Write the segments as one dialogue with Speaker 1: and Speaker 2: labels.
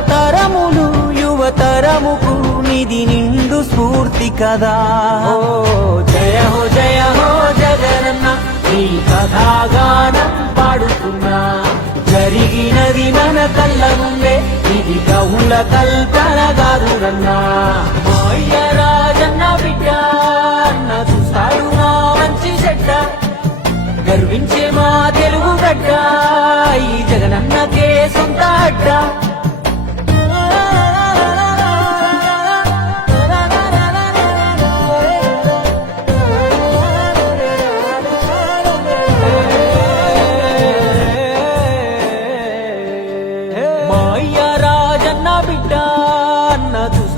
Speaker 1: తరతరములు యువతరముకు నిధి నిండు స్ఫూర్తి కదా. జయ హో జయ హో జగనన్న ఈ కథాగానం పాడుతున్నా. జరిగినది మన కళ్ళ ముందే ఇది కవుల కల్పన కాదురన్నా మా అయ్య రాజన్న బిడ్డ అన్న చూస్తాడు నా మంచి చెడ్డ. గర్వించే మా తెలుగు గడ్డ ఈ జగనన్నకే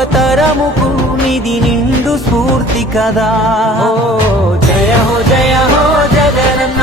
Speaker 1: యువతరముకు నిధి నిండు స్ఫూర్తి కదా. జయ హో జయ హో జగనన్న